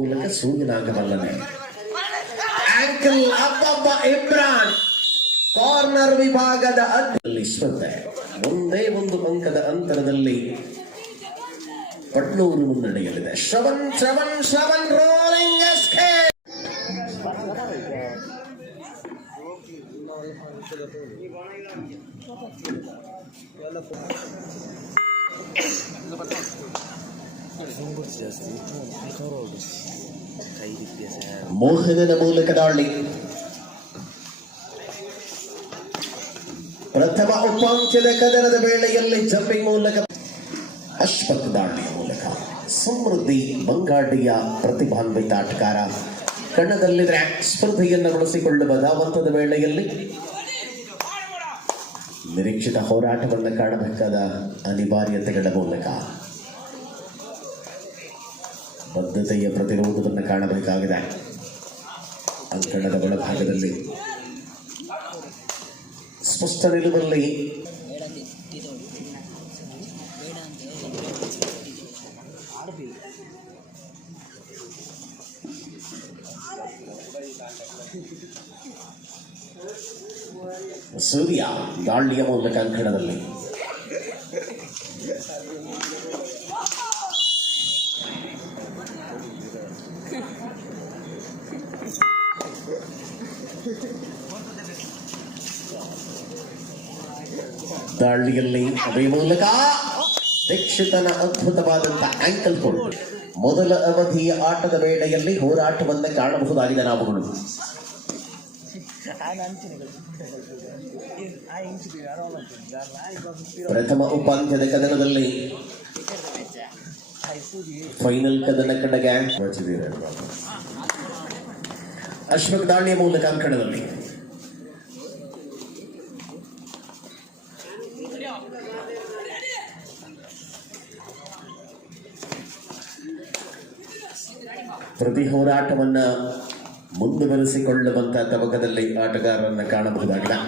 ಮೂಲಕ ಸೂಗಿನಾಗಬಲ್ಲನೆ ಆಂಕಲ್ ಅಬ್ಬಬ್ಬ ಇಮ್ರಾನ್ ಕಾರ್ನರ್ ವಿಭಾಗದ ಅಂದಲ್ಲಿ ಸ್ಪರ್ಧೆ. ಒಂದೇ ಒಂದು ಅಂಕದ ಅಂತರದಲ್ಲಿ ಪಟ್ನೂರು ಮುನ್ನಡೆಯಲಿದೆ ಶ್ರವಣ್ ಶ್ರವಣ್ ಶ್ರವಣ್ ರೋಲಿಂಗ್ ಮೋಹನದ ಮೂಲಕ ದಾಳಿ. ಪ್ರಥಮ ಉಪಾಂತ್ಯದ ಕದನದ ವೇಳೆಯಲ್ಲಿ ಜಂಪಿಂಗ್ ಮೂಲಕ ಅಶ್ವತ್ ದಾಳಿಯ ಮೂಲಕ ಸಮೃದ್ಧಿ ಬಂಗಾಡಿಯ ಪ್ರತಿಭಾನ್ವಿತ ಆಟಗಾರ. ಕಣ್ಣದಲ್ಲಿದ್ರೆ ಸ್ಪರ್ಧೆಯನ್ನು ಬಳಸಿಕೊಳ್ಳುವ ಧಾವಂತದ ವೇಳೆಯಲ್ಲಿ ನಿರೀಕ್ಷಿತ ಹೋರಾಟವನ್ನು ಕಾಣಬೇಕಾದ ಅನಿವಾರ್ಯತೆಗಳ ಮೂಲಕ ಬದ್ಧತೆಯ ಪ್ರತಿರೋಧವನ್ನು ಕಾಣಬೇಕಾಗಿದೆ. ಅಂಕಣದ ಒಳಭಾಗದಲ್ಲಿ. ಸ್ಪಷ್ಟ ನಿಲುವಲ್ಲಿ. ಸೂರ್ಯ ದಾಳಿಯ ಮೂಲಕ ಅಂಕಣದಲ್ಲಿ. ದಾಳಿಯಲ್ಲಿ ಅದೇ ಮೂಲಕ ದೀಕ್ಷಿತನ ಅದ್ಭುತವಾದಂತಹ ಆಂಕಲ್ ಕೊಡು ಮೊದಲ ಅವಧಿಯ ಆಟದ ವೇಳೆಯಲ್ಲಿ ಹೋರಾಟವನ್ನು ಕಾಣಬಹುದಾಗಿದೆ ನಾವುಗಳು. ಪ್ರಥಮ ಉಪಾಂತ್ಯದ ಕದನದಲ್ಲಿ ಫೈನಲ್ ಕದನ ಕಡೆಗೆ. ಅಶ್ವಕ್ ದಾಳಿಯ ಮೂಲಕ ಕಣದಲ್ಲಿ ಪ್ರತಿ ಹೋರಾಟವನ್ನ ಮುಂದುವರೆಸಿಕೊಳ್ಳುವಂತಹ ತಬಕದಲ್ಲಿ ಆಟಗಾರರನ್ನ ಕಾಣಬಹುದಾಗಿದೆ.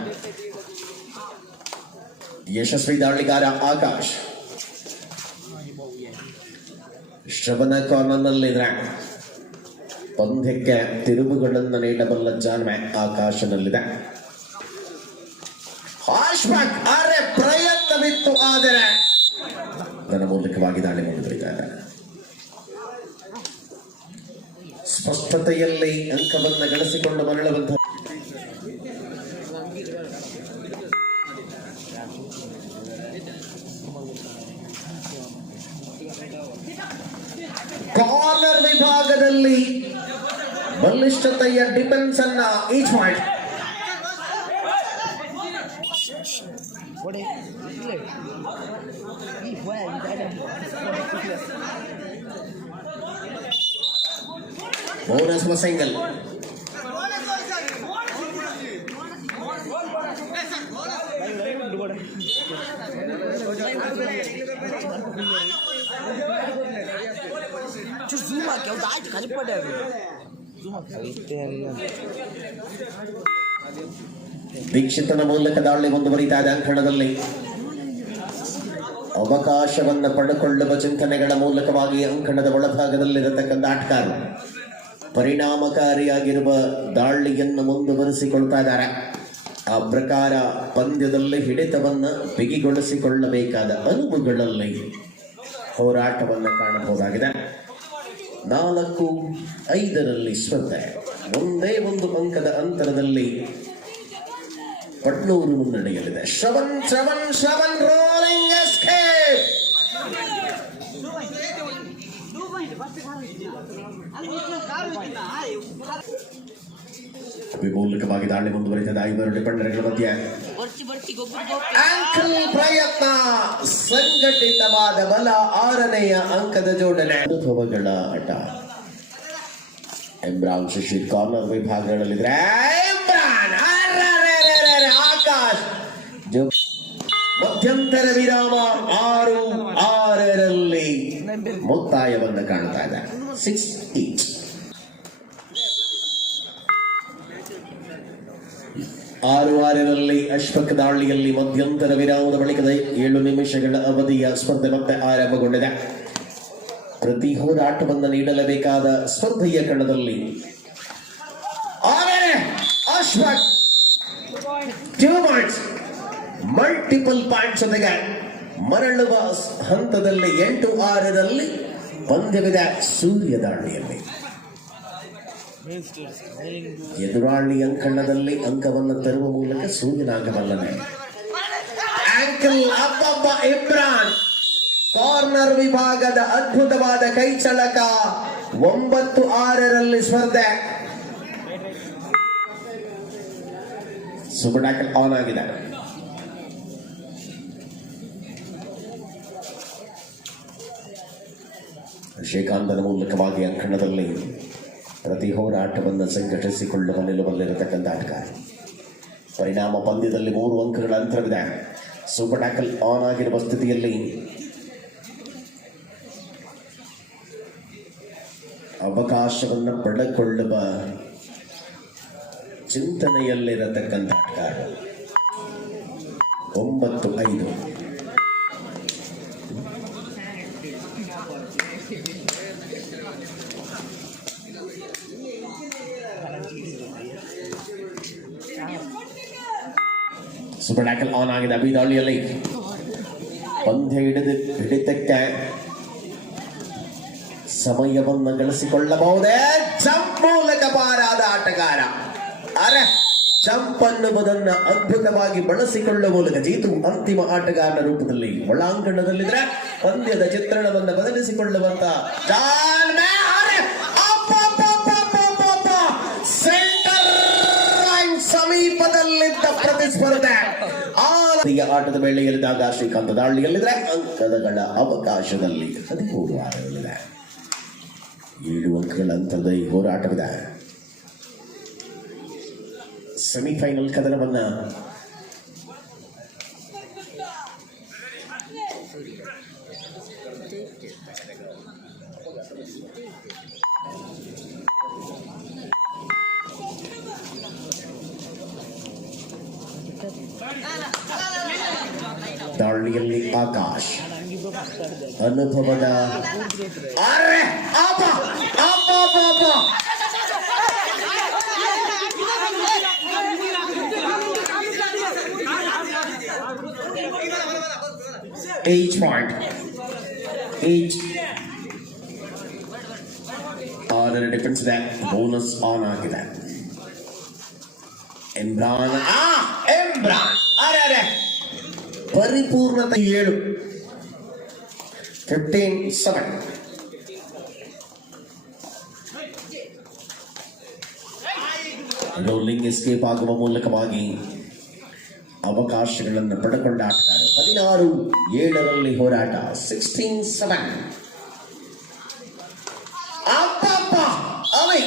ಯಶಸ್ವಿ ದಾಳಿಗಾರ ಆಕಾಶ್. ಶ್ರವಣ ಕಾರ್ನರ್ನಲ್ಲಿದ್ರೆ ಪಂದ್ಯಕ್ಕೆ ತಿರುವುಗಳನ್ನು ನೀಡಬಲ್ಲ ಜಾನ್ವೆ ಆಕಾಶನಲ್ಲಿದೆ. ಪ್ರಯತ್ನವಿತ್ತು, ಆದರೆ ಅದರ ಮೂಲಕವಾಗಿ ದಾಳಿ ಮುಂದುವರಿದ್ದಾರೆ ಸ್ಪಷ್ಟತೆಯಲ್ಲಿ ಅಂಕವನ್ನು ಗಳಿಸಿಕೊಂಡು ಮರಳುವಂತಹ ಕಾರ್ನರ್ ವಿಭಾಗದಲ್ಲಿ ಬಲಿಷ್ಠತೆಯ ಡಿಫೆನ್ಸ್ ಅನ್ನ ಈಚ್ ಮಾಡಿ ಹೋಯ ಬೋನಸ್ ಸಿಂಗಲ್ ಜೂಮ್ ಹಾಕಿ ಅವ್ದು ಆಯ್ತು ಕಲಿಪಡೆ ಅದು ಜೂಮ್ ಹಾಕಿ ದೀಕ್ಷಿತನ ಮೂಲಕ ದಾಳಿ ಮುಂದುವರಿತಾ ಇದೆ ಅಂಕಣದಲ್ಲಿ ಅವಕಾಶವನ್ನು ಪಡೆದುಕೊಳ್ಳುವ ಚಿಂತನೆಗಳ ಮೂಲಕವಾಗಿ ಅಂಕಣದ ಒಳಭಾಗದಲ್ಲಿರತಕ್ಕಂಥ ಆಟಗಾರರು. ಪರಿಣಾಮಕಾರಿಯಾಗಿರುವ ದಾಳಿಯನ್ನು ಮುಂದುವರಿಸಿಕೊಳ್ತಾ ಇದ್ದಾರೆ ಆ ಪ್ರಕಾರ ಪಂದ್ಯದಲ್ಲಿ ಹಿಡಿತವನ್ನು ಬಿಗಿಗೊಳಿಸಿಕೊಳ್ಳಬೇಕಾದ ಅನುಭವಗಳಲ್ಲಿ ಹೋರಾಟವನ್ನು ಕಾಣಬಹುದಾಗಿದೆ ನಾಲ್ಕು ಐದರಲ್ಲಿ ಸ್ಪರ್ಧೆ ಒಂದೇ ಒಂದು ಅಂಕದ ಅಂತರದಲ್ಲಿ ಪಟ್ನೂರು ಮುನ್ನಡೆಯಲಿದೆ ಶ್ರವಣ್ ಶ್ರವಣ್ ಶ್ರವಣ್ ರೋಲಿಂಗ್ ಎಸ್ಕೇಪ್ ಮೂಲಕವಾಗಿ ದಾಳಿ ಮುಂದುವರಿತದೆ ಐವರು ಡಿಪೆಂಡರ್ಗಳ ಮಧ್ಯೆ ಬರ್ತಿ ಬರ್ತಿ ಗೊಬ್ಬರ ಆಂಕಲ್ ಪ್ರಯತ್ನ ಸಂಘಟಿತವಾದ ಬಲ ಆರನೆಯ ಅಂಕದ ಜೋಡಣೆ ಅನುಭವಗಳ ಆಟ ಇಮ್ರಾನ್ ಶಶೀರ್ ಕಾರ್ನರ್ ವಿಭಾಗಗಳಲ್ಲಿದ್ರೆ ಇಮ್ರಾನ್ ಅರೆರೆರೆರೆರೆ, ಆಕಾಶ್ ಜೋ- ಮಧ್ಯಂತರ ವಿರಾಮ ಆರು ಆರರಲ್ಲಿ ಮುಕ್ತಾಯವನ್ನು ಕಾಣ್ತಾ ಇದೆ. ಸಿಕ್ಸ್ ಆರು ಆರರಲ್ಲಿ ಅಶ್ವಕ್ ದಾಳಿಯಲ್ಲಿ ಮಧ್ಯಂತರ ವಿರಾಮದ ಬಳಿಕದ ಏಳು ನಿಮಿಷಗಳ ಅವಧಿಯ ಸ್ಪರ್ಧೆ ಮತ್ತೆ ಆರಂಭಗೊಂಡಿದೆ. ಪ್ರತಿ ಹೋರಾಟವನ್ನು ನೀಡಲೇಬೇಕಾದ ಸ್ಪರ್ಧೆಯ ಕಣದಲ್ಲಿ. ಆರನೇ ಅಶ್ವಥ್ ಮಲ್ಟಿಪಲ್ ಪಾಯಿಂಟ್ಸ್ ಜೊತೆಗೆ ಮರಳುವ ಹಂತದಲ್ಲಿ ಎಂಟು ಆರರಲ್ಲಿ ಪಂದ್ಯವಿದೆ ಸೂರ್ಯ ದಾಳಿಯಲ್ಲಿ ಎದುರಾಳಿ ಅಂಕಣದಲ್ಲಿ ಅಂಕವನ್ನು ತರುವ ಮೂಲಕ ಸೂರ್ಯನಾಗಬಲ್ಲನೆ ಆಂಕಲ್ ಇಮ್ರಾನ್, ಕಾರ್ನರ್ ವಿಭಾಗದ ಅದ್ಭುತವಾದ ಕೈಚಳಕ ಒಂಬತ್ತು ಆರರಲ್ಲಿ ಸ್ಪರ್ಧೆ. ಸುಬಡಾಕಲ್ ಆನ್ ಆಗಿದೆ. ಶ್ರೀಕಾಂತನ ಮೂಲಕವಾಗಿ ಅಂಕಣದಲ್ಲಿ ಪ್ರತಿ ಹೋರಾಟವನ್ನು ಸಂಘಟಿಸಿಕೊಳ್ಳುವ ನಿಲುವಲ್ಲಿರತಕ್ಕಂಥ ಆಟಗಾರ ಪರಿಣಾಮ ಪಂದ್ಯದಲ್ಲಿ ಮೂರು ಅಂಕಗಳ ಅಂತರವಿದೆ. ಸೂಪರ್ ಟ್ಯಾಕಲ್ ಆನ್ ಆಗಿರುವ ಸ್ಥಿತಿಯಲ್ಲಿ ಅವಕಾಶವನ್ನು ಪಡೆದುಕೊಳ್ಳುವ ಚಿಂತನೆಯಲ್ಲಿರತಕ್ಕಂಥ ಆಟಗಾರ ಒಂಬತ್ತು ಐದು. ಸೂಪರ್ ಟ್ಯಾಕಲ್ ಆನ್ ಆಗಿದೆ ಅಭಿ ದಾಳಿಯಲ್ಲಿ ಪಂದ್ಯ ಹಿಡಿದು ಹಿಡಿತಕ್ಕೆ ಸಮಯವನ್ನು ಗಳಿಸಿಕೊಳ್ಳಬಹುದೇ ಜಂಪ್ ಮೂಲಕ ಪಾರಾದ ಆಟಗಾರ ಅರೆ ಜಂಪ್ ಅನ್ನುವುದನ್ನ ಅದ್ಭುತವಾಗಿ ಬಳಸಿಕೊಳ್ಳುವ ಮೂಲಕ ಜೀತು ಅಂತಿಮ ಆಟಗಾರನ ರೂಪದಲ್ಲಿ ಒಳಾಂಗಣದಲ್ಲಿದ್ರೆ ಪಂದ್ಯದ ಚಿತ್ರಣವನ್ನು ಬದಲಿಸಿಕೊಳ್ಳುವಂತ ಸಮೀಪದಲ್ಲಿದ್ದ ಪ್ರತಿಸ್ಪರ್ಧೆ. ಆಟದ ಆಟದ ವೇಳೆಯಲ್ಲಿದ್ದಾಗ ಶ್ರೀಕಾಂತ ದಾಳಿಯಲ್ಲಿದ್ರೆ ಅಂಕದಗಳ ಅವಕಾಶದಲ್ಲಿ ಹದಿಮೂರು ಆಟಗಳಿದೆ ಏಳು ಅಂಕಗಳ ಅಂತರದ ಈ ಹೋರಾಟವಿದೆ. ಸೆಮಿಫೈನಲ್ ಕದನವನ್ನ ದಾಳಿಯಲ್ಲಿ ಆಕಾಶ್ ಅನುಭವದ ಅರೆ ಅಬ್ಬ ಅಬ್ಬ ಅಬ್ಬ ಅಬ್ಬ Each point. Each. ಆದರ ಡಿಫೆನ್ಸ್ ಇದೆ ಬೋನಸ್ ಆನ್ ಆಗಿದೆ ಇಮ್ರಾನ್ ಆ ಇಮ್ರಾನ್ ಅರೆ ಅರೆ ಪರಿಪೂರ್ಣತೆ ಏಳು ಫಿಫ್ಟೀನ್ ಸೆವೆನ್ ರೋಲಿಂಗ್ ಎಸ್ಕೇಪ್ ಆಗುವ ಮೂಲಕವಾಗಿ ಅವಕಾಶಗಳನ್ನು ಪಡೆದುಕೊಂಡ ಆಟಗಾರ ಹದಿನಾರು ಏಳರಲ್ಲಿ ಹೋರಾಟ ಸಿಕ್ಸ್ಟೀನ್ ಸೆವೆನ್ ಅವೆ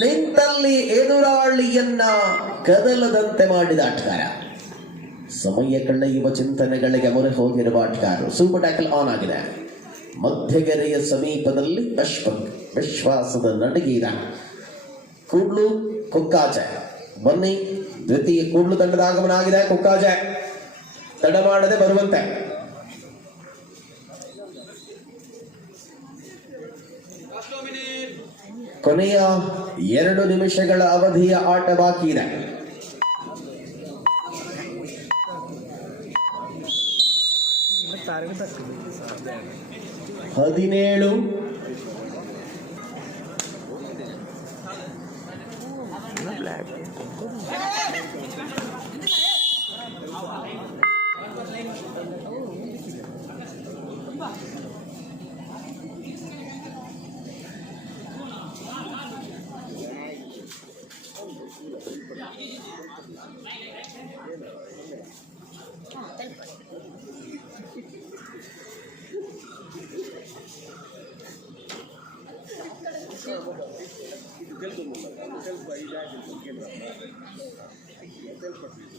ನಿಂತಲ್ಲಿ ಎದುರಾಳಿಯನ್ನ ಕದಲದಂತೆ ಮಾಡಿದ ಆಟಗಾರ. ಸಮಯ ಕಳೆಯುವ ಚಿಂತನೆಗಳಿಗೆ ಮೊರೆ ಹೋಗಿರುವ ಆಟಗಾರ ಸೂಪರ್ ಟ್ಯಾಕಲ್ ಆನ್ ಆಗಿದೆ. ಮಧ್ಯಗೆರೆಯ ಸಮೀಪದಲ್ಲಿ ಅಶ್ವ ವಿಶ್ವಾಸದ ನಡಗೀರ ಕೂಡ್ಲು ಕೊಕ್ಕಾಜೆ. ಬನ್ನಿ, ದ್ವಿತೀಯ ಕೂಡ್ಲು ತಂಡದ ಆಗಮನ ಆಗಿದೆ ಕೊಕ್ಕಾಜೆ. ತಡ ಮಾಡದೆ ಬರುವಂತೆ. ಕೊನೆಯ ಎರಡು ನಿಮಿಷಗಳ ಅವಧಿಯ ಆಟ ಬಾಕಿ ಇದೆ. ಹದಿನೇಳು. Gracias.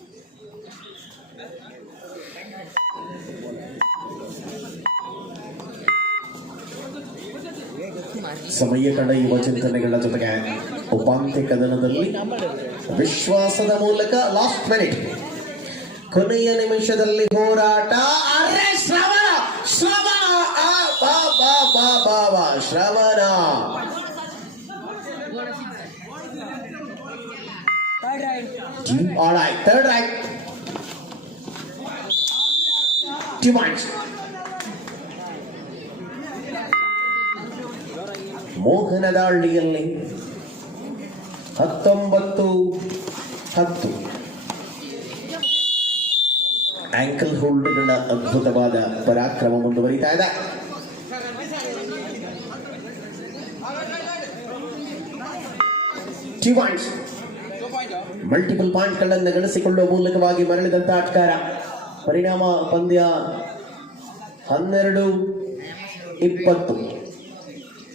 ಸಮಯ ಕಳೆಯುವ ಚಿಂತನೆಗಳ ಜೊತೆಗೆ ಉಪಾಂತ್ಯ ಕದನದಲ್ಲಿ ವಿಶ್ವಾಸದ ಮೂಲಕ ಲಾಸ್ಟ್ ಮಿನಿಟ್ ಕೊನೆಯ ನಿಮಿಷದಲ್ಲಿ ಹೋರಾಟ ಅರೆ ಶ್ರವಣ ಶ್ರವಣ ಆ, ಬಾ ಬಾ ಬಾ ಬಾ ಬಾ ಶ್ರವಣ All right, third right. Two points. ಮೋಹನದ ಹಳ್ಳಿಯಲ್ಲಿ ಹತ್ತೊಂಬತ್ತು ಹತ್ತು. ಆಂಕಲ್ ಹೋಲ್ಡ್ಗಳ ಅದ್ಭುತವಾದ ಪರಾಕ್ರಮ ಮುಂದುವರಿತಾ ಇದೆ. ಮಲ್ಟಿಪಲ್ ಪಾಯಿಂಟ್ಗಳನ್ನು ಗಳಿಸಿಕೊಳ್ಳುವ ಮೂಲಕವಾಗಿ ಮರಳಿದಂತಹ ಆಟಗಾರ. ಪರಿಣಾಮ ಪಂದ್ಯ ಹನ್ನೆರಡು ಇಪ್ಪತ್ತು.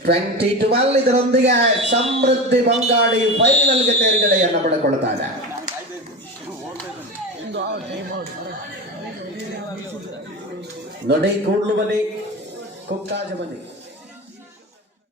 ಟ್ವೆಂಟಿ ಟ್ವೆಲ್ ಇದರೊಂದಿಗೆ ಸಮೃದ್ಧಿ ಬಂಗಾಳಿ ಫೈನಲ್ಗೆ ತೇರ್ಗಡೆಯನ್ನು ಪಡೆದುಕೊಳ್ತಾ ಇದೆ ನೋಡಿ ಕೂಡ್ಲು ಬನ್ನಿ ಕುಕ್ಕಾಜ ಬನ್ನಿ